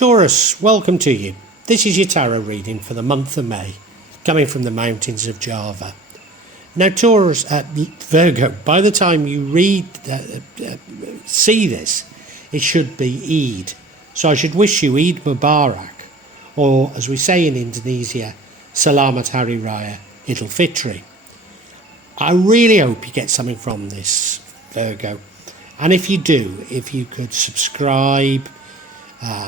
Taurus, welcome to you. This is your tarot reading for the month of May, coming from the mountains of Java. Now Taurus, Virgo, by the time you see this, it should be Eid. So I should wish you Eid Mubarak, or as we say in Indonesia, Selamat Hari Raya Idul Fitri. I really hope you get something from this, Virgo. And if you do, if you could subscribe,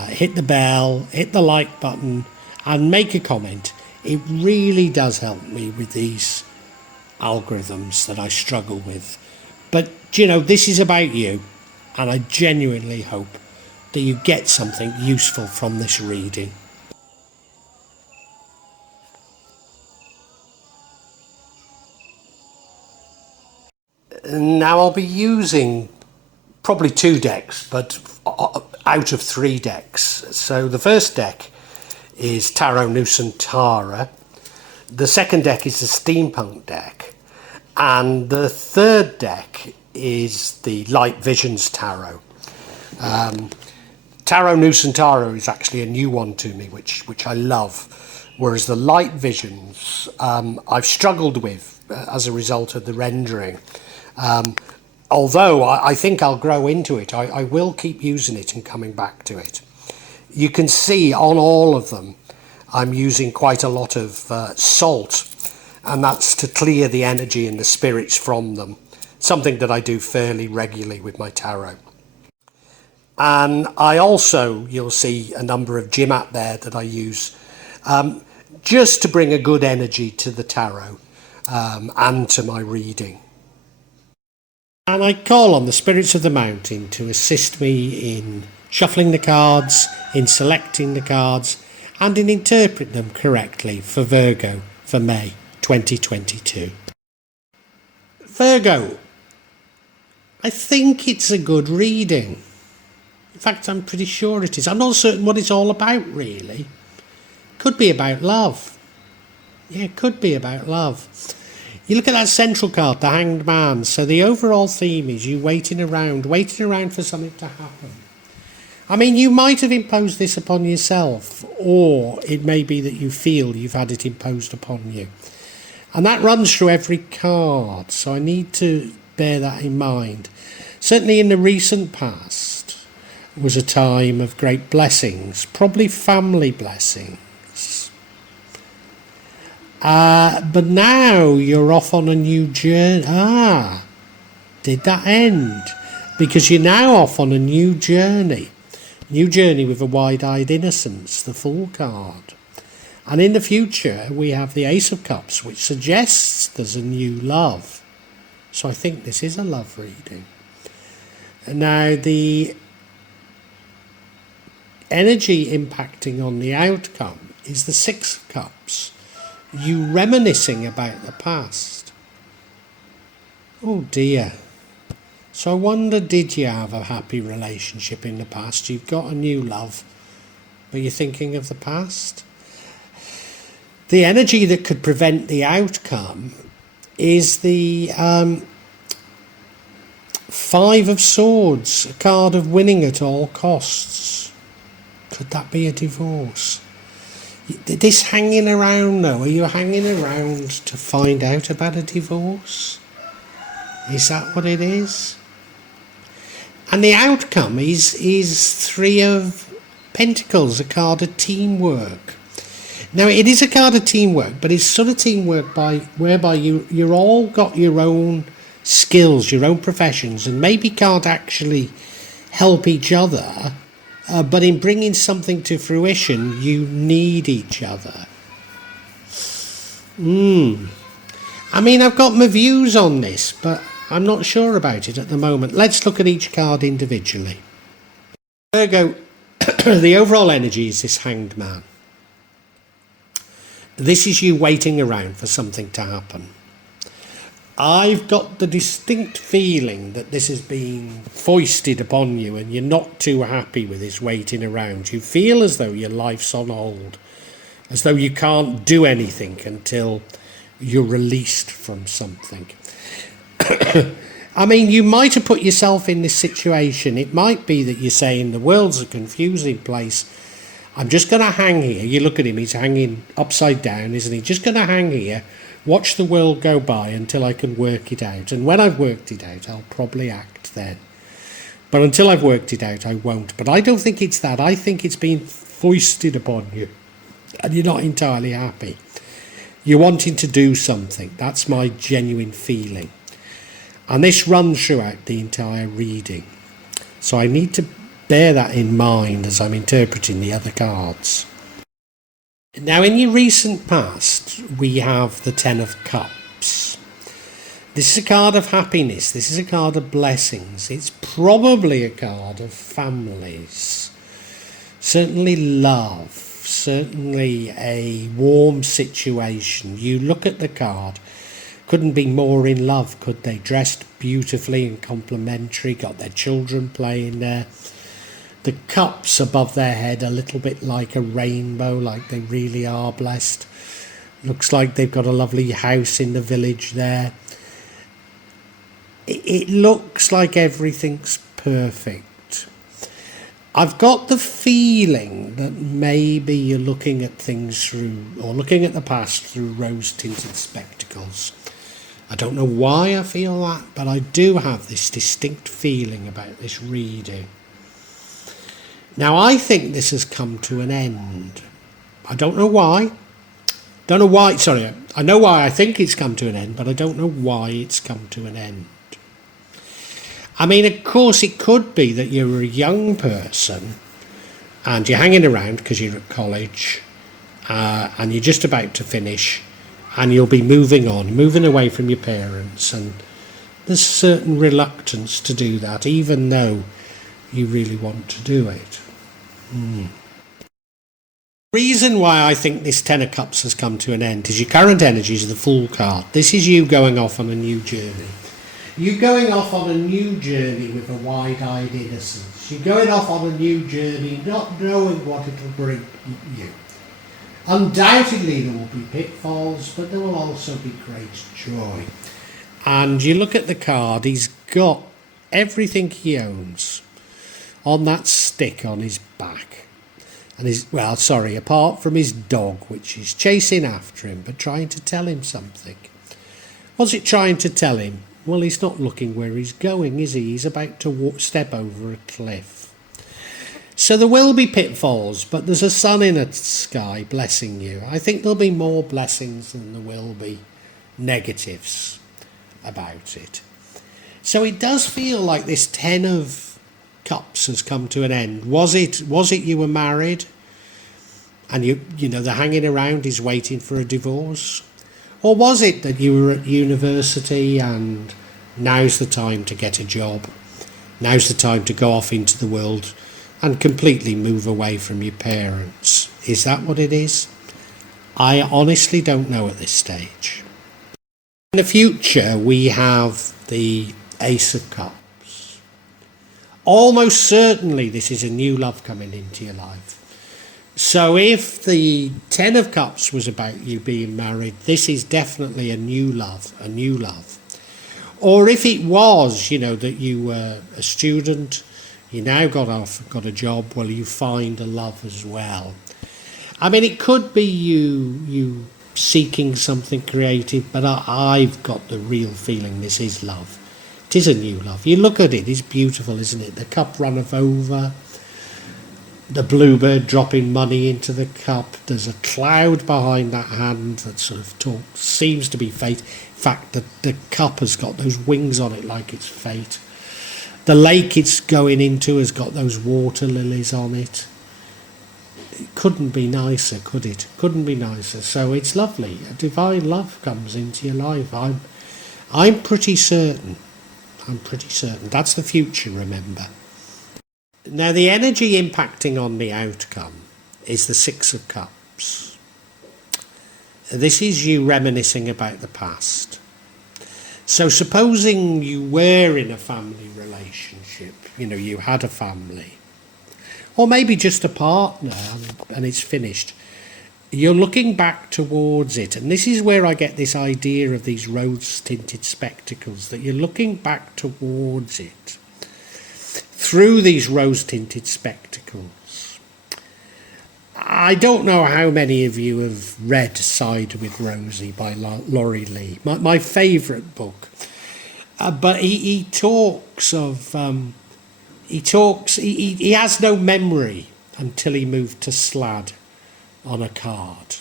hit the bell, hit the like button and make a comment. It really does help me with these algorithms that I struggle with. But, you know, this is about you, and I genuinely hope that you get something useful from this reading. Now I'll be using probably 2 decks, but out of 3 decks. So the first deck is Tarot Nusantara, the second deck is the Steampunk deck, and the third deck is the Light Visions Tarot. Tarot Nusantara is actually a new one to me, which I love, whereas the Light Visions I've struggled with as a result of the rendering. Although I think I'll grow into it, I will keep using it and coming back to it. You can see on all of them I'm using quite a lot of salt, and that's to clear the energy and the spirits from them, something that I do fairly regularly with my tarot. And I also, you'll see a number of Jimat there that I use just to bring a good energy to the tarot and to my reading. And I call on the spirits of the mountain to assist me in shuffling the cards, in selecting the cards, and in interpreting them correctly for Virgo for May 2022. Virgo, I think it's a good reading. In fact, I'm pretty sure it is. I'm not certain what it's all about, really. Could be about love. Yeah, it could be about love. You look at that central card, the Hanged Man. So the overall theme is you waiting around for something to happen. I mean, you might have imposed this upon yourself, or it may be that you feel you've had it imposed upon you. And that runs through every card, so I need to bear that in mind. Certainly in the recent past was a time of great blessings, probably family blessings. But now you're off on a new journey. Did that end? Because you're now off on a new journey. New journey with a wide-eyed innocence, the Fool card. And in the future, we have the Ace of Cups, which suggests there's a new love. So I think this is a love reading. Now, the energy impacting on the outcome is the Six of Cups. You reminiscing about the past. Oh dear. So I wonder, did you have a happy relationship in the past? You've got a new love, but you're thinking of the past? The energy that could prevent the outcome is the Five of Swords, a card of winning at all costs. Could that be a divorce? This hanging around though, are you hanging around to find out about a divorce? Is that what it is? And the outcome is Three of Pentacles, a card of teamwork. Now it is a card of teamwork, but it's sort of teamwork whereby you're all got your own skills, your own professions, and maybe can't actually help each other. But in bringing something to fruition, you need each other. I mean, I've got my views on this, but I'm not sure about it at the moment. Let's look at each card individually. Virgo, the overall energy is this Hanged Man. This is you waiting around for something to happen. I've got the distinct feeling that this is being foisted upon you and you're not too happy with this waiting around. You feel as though your life's on hold, as though you can't do anything until you're released from something. I mean, you might have put yourself in this situation. It might be that you're saying the world's a confusing place I'm just going to hang here. You look at him, he's hanging upside down, isn't he? Just going to hang here, watch the world go by until I can work it out. And when I've worked it out, I'll probably act then. But until I've worked it out, I won't. But I don't think it's that. I think it's been foisted upon you and you're not entirely happy. You're wanting to do something. That's my genuine feeling. And this runs throughout the entire reading. So I need to bear that in mind as I'm interpreting the other cards. Now, in your recent past, we have the Ten of Cups. This is a card of happiness. This is a card of blessings. It's probably a card of families. Certainly love. Certainly a warm situation. You look at the card. Couldn't be more in love, could they? Dressed beautifully and complimentary. Got their children playing there. The cups above their head a little bit like a rainbow, like they really are blessed. Looks like they've got a lovely house in the village there. It looks like everything's perfect. I've got the feeling that maybe you're looking at things through, or looking at the past through rose-tinted spectacles. I don't know why I feel that, but I do have this distinct feeling about this reading. Now, I think this has come to an end. I don't know why. I know why I think it's come to an end, but I don't know why it's come to an end. I mean, of course, it could be that you're a young person and you're hanging around because you're at college and you're just about to finish and you'll be moving on, moving away from your parents, and there's a certain reluctance to do that, even though you really want to do it. The reason why I think this Ten of Cups has come to an end is your current energies are the Fool card. This is you going off on a new journey. You're going off on a new journey with a wide-eyed innocence. You're going off on a new journey not knowing what it'll bring you. Undoubtedly there will be pitfalls, but there will also be great joy. And you look at the card, he's got everything he owns on that stick on his back. And apart from his dog, which is chasing after him, but trying to tell him something. What's it trying to tell him? Well, he's not looking where he's going, is he? He's about to step over a cliff. So there will be pitfalls, but there's a sun in the sky blessing you. I think there'll be more blessings than there will be negatives about it. So it does feel like this Ten of Cups has come to an end. Was it you were married and you know the hanging around is waiting for a divorce? Or was it that you were at university and now's the time to get a job? Now's the time to go off into the world and completely move away from your parents? Is that what it is? I honestly don't know at this stage. In the future, we have the Ace of Cups. Almost certainly this is a new love coming into your life. So if the Ten of Cups was about you being married, this is definitely a new love. Or if it was, that you were a student, you now got a job, well, you find a love as well. I mean, it could be you seeking something creative, but I've got the real feeling this is love. It is a new love. You look at it, it's beautiful, isn't it? The cup runneth over. The bluebird dropping money into the cup. There's a cloud behind that hand that sort of seems to be fate. In fact, the cup has got those wings on it like it's fate. The lake it's going into has got those water lilies on it. It couldn't be nicer, could it? Couldn't be nicer. So it's lovely. A divine love comes into your life. I'm pretty certain. That's the future, remember. Now, the energy impacting on the outcome is the Six of Cups. This is you reminiscing about the past. So supposing you were in a family relationship, you had a family, or maybe just a partner and it's finished. You're looking back towards it, and this is where I get this idea of these rose-tinted spectacles, that you're looking back towards it through these rose-tinted spectacles. I don't know how many of you have read Side with Rosie by Laurie Lee, my favourite book. But he talks of, he has no memory until he moved to Slad on a card.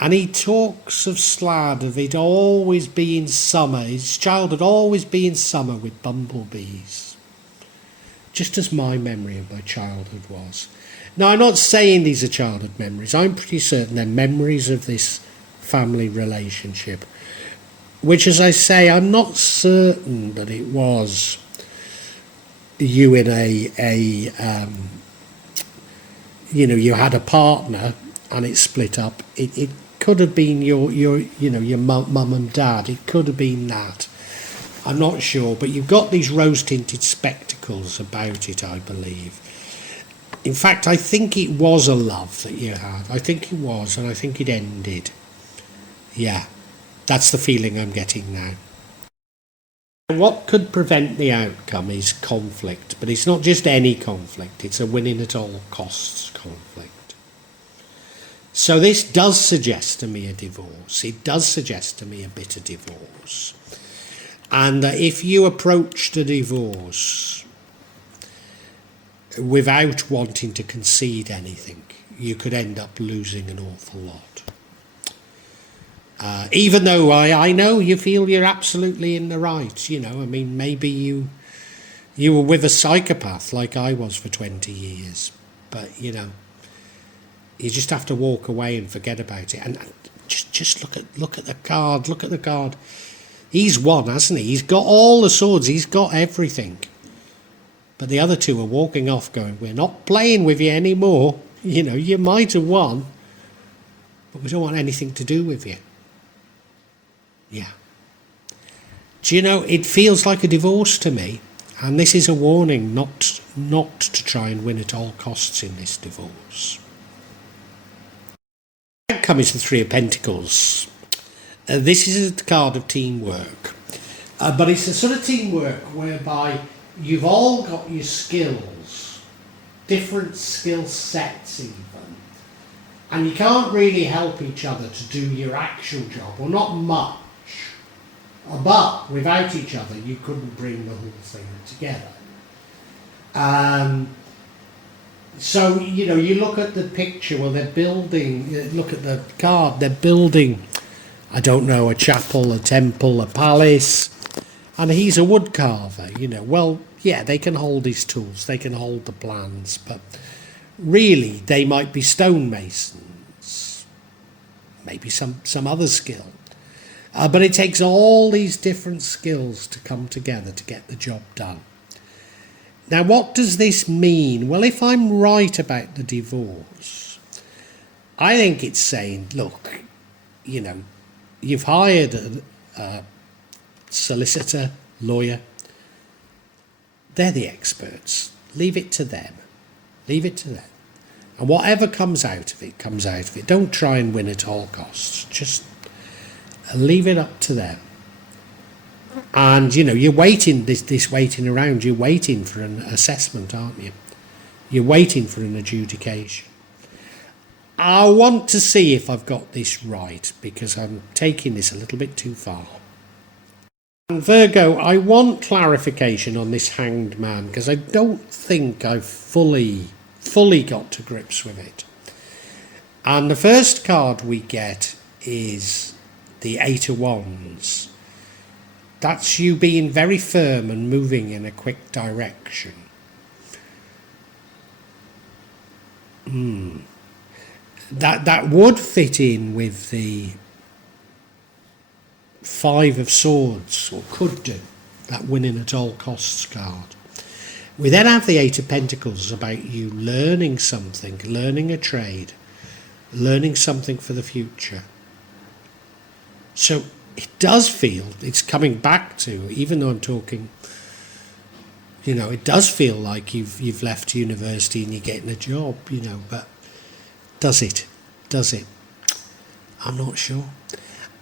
And he talks of Slad, of it always being summer, his childhood always being summer with bumblebees. Just as my memory of my childhood was. Now, I'm not saying these are childhood memories. I'm pretty certain they're memories of this family relationship, which, as I say, I'm not certain that it was you in you had a partner and it split up. It could have been your mum and dad. It could have been that. I'm not sure, but you've got these rose-tinted spectacles about it, I believe. In fact, I think it was a love that you had. I think it was, and I think it ended. Yeah, that's the feeling I'm getting now. What could prevent the outcome is conflict, but it's not just any conflict, it's a winning at all costs conflict. So this does suggest to me a divorce. It does suggest to me a bitter divorce. And if you approach the divorce without wanting to concede anything, you could end up losing an awful lot. Even though I know you feel you're absolutely in the right, maybe you were with a psychopath like I was for 20 years, but you just have to walk away and forget about it. And just look at the card. He's won, hasn't he? He's got all the swords. He's got everything. But the other two are walking off going, we're not playing with you anymore. You might have won, but we don't want anything to do with you. Yeah. Do you know, it feels like a divorce to me. And this is a warning not to try and win at all costs in this divorce. The outcome is the Three of Pentacles. This is a card of teamwork, but it's a sort of teamwork whereby you've all got your skills, different skill sets even, and you can't really help each other to do your actual job, or not much, but without each other you couldn't bring the whole thing together. So, you look at the picture, well, they're building, look at the card, they're building, I don't know, a chapel, a temple, a palace, and he's a wood carver, Well, yeah, they can hold his tools, they can hold the plans, but really they might be stonemasons, maybe some other skill. But it takes all these different skills to come together to get the job done. Now, what does this mean? Well, if I'm right about the divorce, I think it's saying, look, you've hired a solicitor, lawyer. They're the experts. Leave it to them. Leave it to them. And whatever comes out of it, comes out of it. Don't try and win at all costs. Just leave it up to them. And, you're waiting, this waiting around, you're waiting for an assessment, aren't you? You're waiting for an adjudication. I want to see if I've got this right, because I'm taking this a little bit too far. And Virgo, I want clarification on this Hanged Man, because I don't think I've fully got to grips with it. And the first card we get is the Eight of Wands. That's you being very firm and moving in a quick direction. That would fit in with the Five of Swords, or could do, that winning at all costs card. We then have the Eight of Pentacles, about you learning something, learning a trade, learning something for the future. So it does feel, it's coming back to, even though I'm talking, it does feel like you've left university and you're getting a job, but does it? Does it? I'm not sure.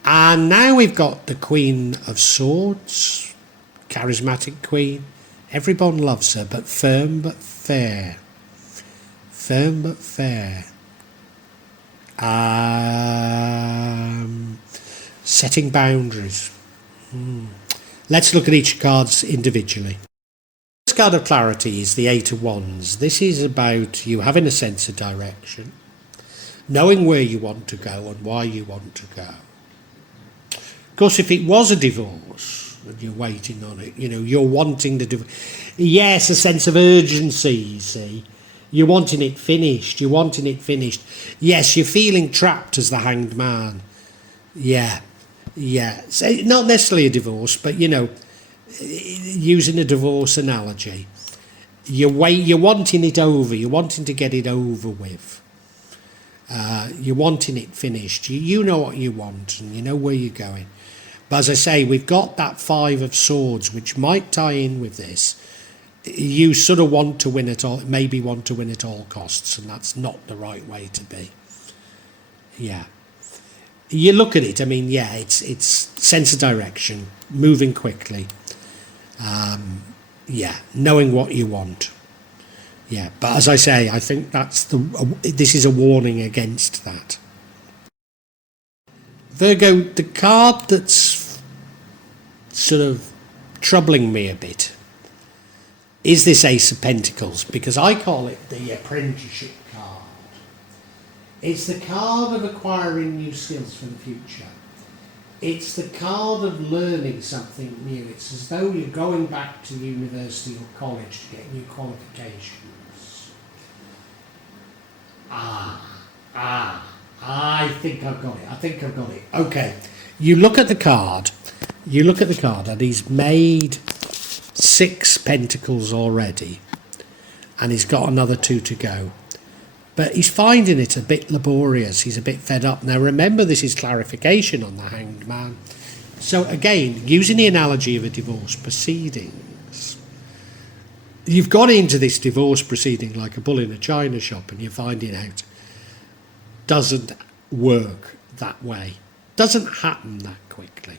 And now we've got the Queen of Swords, charismatic queen. Everyone loves her, but firm but fair. Firm but fair. Setting boundaries. Let's look at each card's individually. This card of clarity is the Eight of Wands. This is about you having a sense of direction, knowing where you want to go and why you want to go. Of course, if it was a divorce and you're waiting on it, you're wanting the divorce. Yes, a sense of urgency, you see. You're wanting it finished. Yes, you're feeling trapped as the Hanged Man. Yeah. So not necessarily a divorce, but, using a divorce analogy, you're wanting it over. You're wanting to get it over with. You're wanting it finished. You know what you want and you know where you're going. But as I say, we've got that Five of Swords, which might tie in with this. You sort of want to win at all costs, and that's not the right way to be. Yeah. You look at it, it's sense of direction, moving quickly. Knowing what you want. Yeah, but as I say, I think this is a warning against that. Virgo, the card that's sort of troubling me a bit is this Ace of Pentacles, because I call it the apprenticeship card. It's the card of acquiring new skills for the future. It's the card of learning something new. It's as though you're going back to university or college to get new qualifications. I think I've got it. Okay, you look at the card, and he's made 6 pentacles already, and he's got another 2 to go. But he's finding it a bit laborious. He's a bit fed up. Now remember, this is clarification on the Hanged Man. So again, using the analogy of a divorce proceedings, you've gone into this divorce proceeding like a bull in a china shop, and you're finding out doesn't work that way. Doesn't happen that quickly.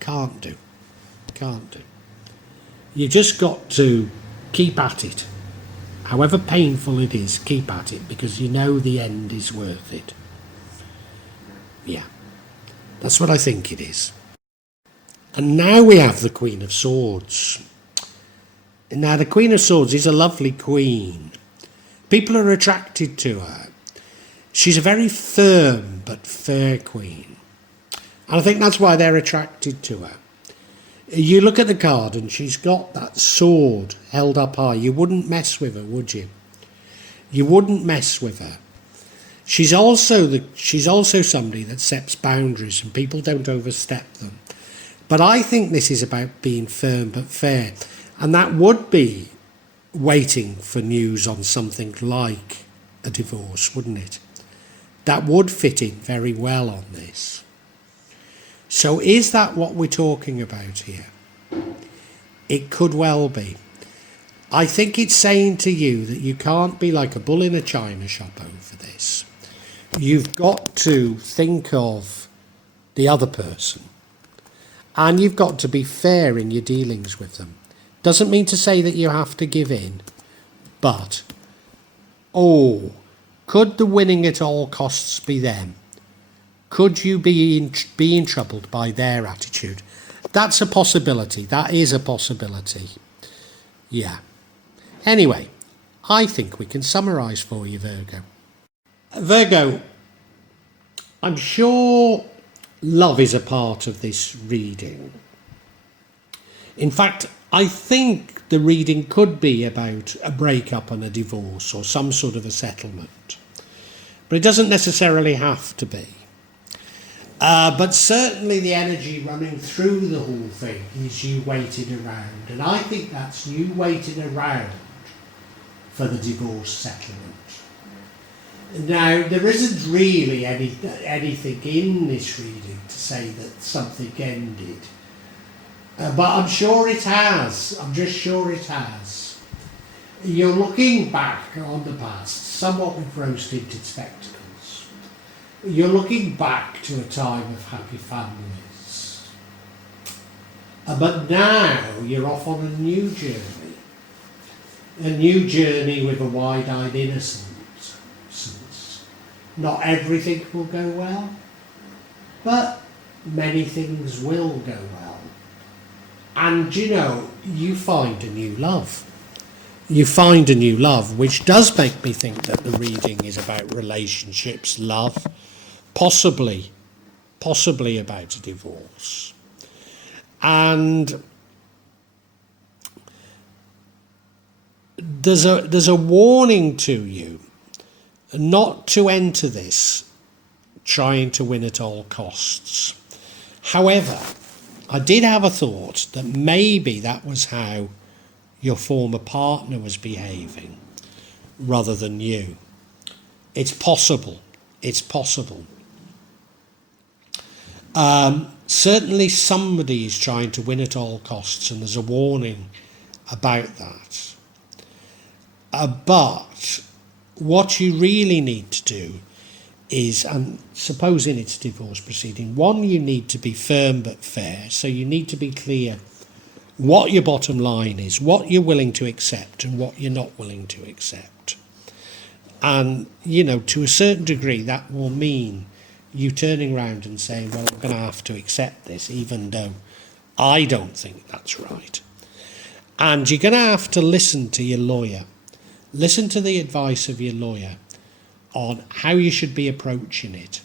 Can't do. You just got to keep at it. However painful it is, keep at it, because you know the end is worth it. Yeah, that's what I think it is. And now we have the Queen of Swords. Now the Queen of Swords is a lovely queen. People are attracted to her. She's a very firm but fair queen. And I think that's why they're attracted to her. You look at the card and she's got that sword held up high. You wouldn't mess with her, would you? You wouldn't mess with her. She's also somebody that sets boundaries and people don't overstep them. But I think this is about being firm but fair. And that would be waiting for news on something like a divorce, wouldn't it? That would fit in very well on this. So is that what we're talking about here? It could well be. I think it's saying to you that you can't be like a bull in a china shop over this. You've got to think of the other person. And you've got to be fair in your dealings with them. Doesn't mean to say that you have to give in. But, could the winning at all costs be them? Could you be troubled by their attitude? That's a possibility. That is a possibility. Yeah. Anyway, I think we can summarise for you, Virgo. Virgo, I'm sure love is a part of this reading. In fact, I think the reading could be about a breakup and a divorce or some sort of a settlement. But it doesn't necessarily have to be. But certainly the energy running through the whole thing is you waiting around. And I think that's you waiting around for the divorce settlement. Now, there isn't really anything in this reading to say that something ended. But I'm sure it has. I'm just sure it has. You're looking back on the past, somewhat with rose-tinted spectacles. You're looking back to a time of happy families. But now you're off on a new journey. A new journey with a wide-eyed innocence. Not everything will go well, but many things will go well. And you find a new love. You find a new love, which does make me think that the reading is about relationships, love, possibly about a divorce. And there's a warning to you not to enter this trying to win at all costs. However, I did have a thought that maybe that was how your former partner was behaving rather than you. It's possible. Certainly somebody is trying to win at all costs, and there's a warning about that. But what you really need to do is, and supposing it's a divorce proceeding, one, you need to be firm but fair. So you need to be clear what your bottom line is, what you're willing to accept and what you're not willing to accept. And, to a certain degree, that will mean you turning around and saying, well, I'm going to have to accept this, even though I don't think that's right. And you're going to have to listen to your lawyer. Listen to the advice of your lawyer on how you should be approaching it,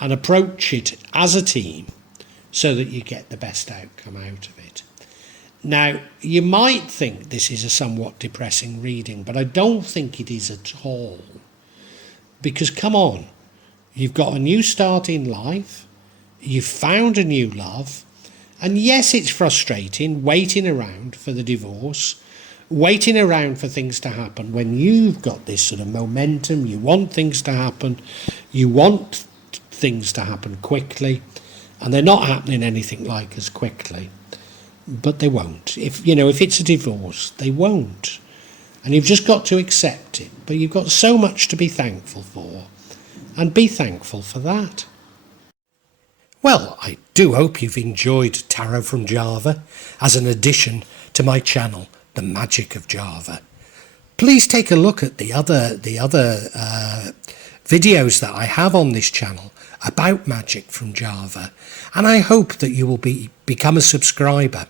and approach it as a team so that you get the best outcome out of it. Now, you might think this is a somewhat depressing reading, but I don't think it is at all. Because, come on, you've got a new start in life, you've found a new love, and yes, it's frustrating waiting around for the divorce, waiting around for things to happen when you've got this sort of momentum, you want things to happen, you want things to happen quickly, and they're not happening anything like as quickly. But they won't. If it's a divorce, they won't. And you've just got to accept it. But you've got so much to be thankful for. And be thankful for that. Well, I do hope you've enjoyed Tarot from Java as an addition to my channel, The Magic of Java. Please take a look at the other videos that I have on this channel about magic from Java, and I hope that you will become a subscriber.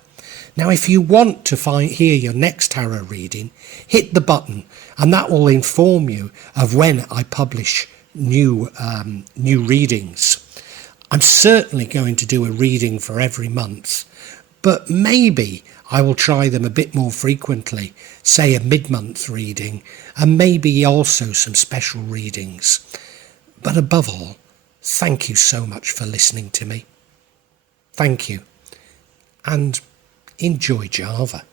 Now, if you want to hear your next tarot reading, hit the button, and that will inform you of when I publish new readings. I'm certainly going to do a reading for every month, but maybe I will try them a bit more frequently, say a mid-month reading, and maybe also some special readings. But above all, thank you so much for listening to me. Thank you, and enjoy Java.